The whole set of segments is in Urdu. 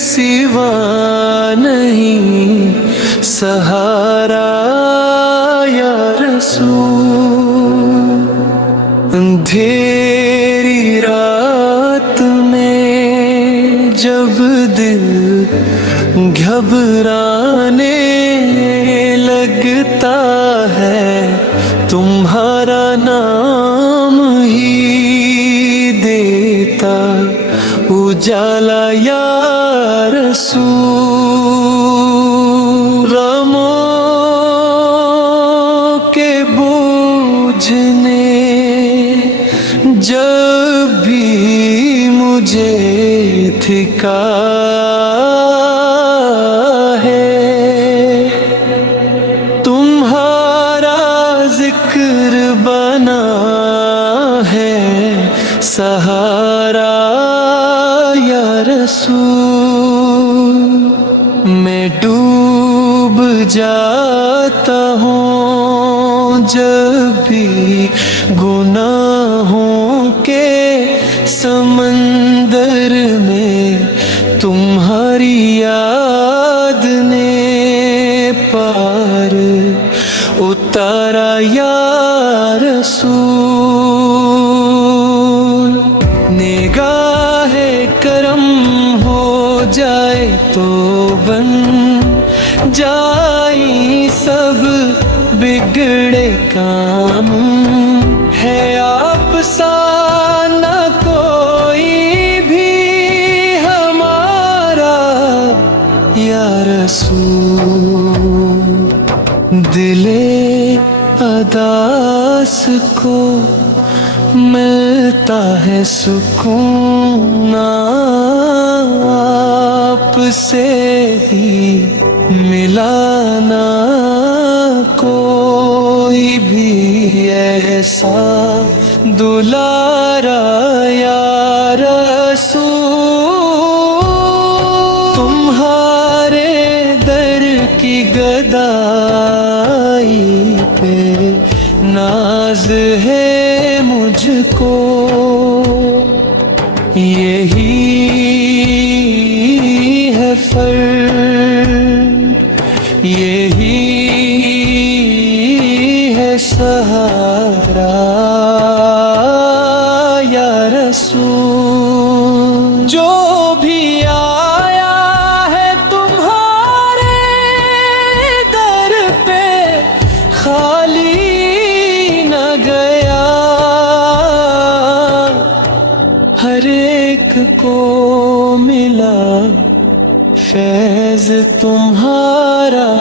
سوا نہیں سہارا یا رسول۔ اندھیری رات میں جب دل گھبرانے لگتا ہے، تمہارا نام ہی دیتا اجالا یا رسول۔ غموں کے بوجھنے جب بھی مجھے تھکا ہے، تمہارا ذکر بنا ہے سہارا یا رسول۔ میں ڈوب جاتا ہوں جب بھی گناہوں کے سمندر میں، تمہاری یاد نے پار اتارا یا رسول۔ نگاہ کرم ہو جائے تو بن جائیں سب بگڑے کام، ہے آپ سا نہ کوئی بھی ہمارا یا رسول۔ دل اداس کو ملتا ہے سکون آپ سے ہی ملانا، کوئی بھی ایسا دلارا یا رسول۔ تمہارے در کی گدائی پہ ناز ہے مجھ کو، یہی ہے فرض، یہی ہے سہارا یا رسول۔ جو بھی آیا ہے تمہارے در پہ خالی نہ گیا، ہر ایک کو ملا فیض تمہارا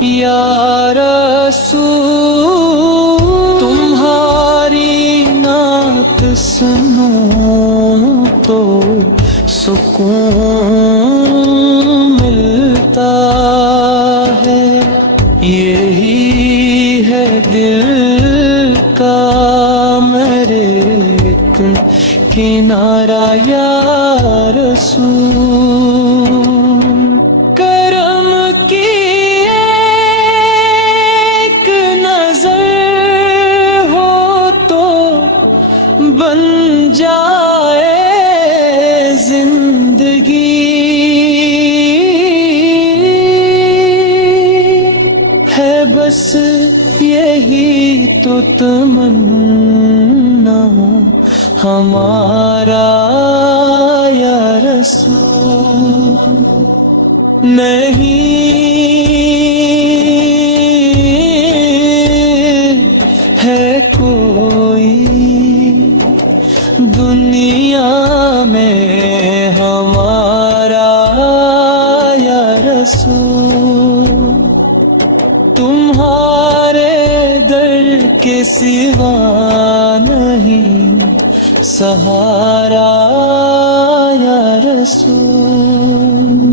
یا رسول۔ تمہاری نعت سنوں تو سکون ملتا ہے، یہی ہے دل کا میرے ایک کنارہ یا رسول۔ کرم کی ایک نظر ہو تو بن جائے زندگی، ہے بس یہی تو تمنا ہمارا یا رسول۔ نہیں ہے کوئی دنیا میں ہمارا یا رسول، تمہارے در کے سوا نہیں سہارا یا رسول۔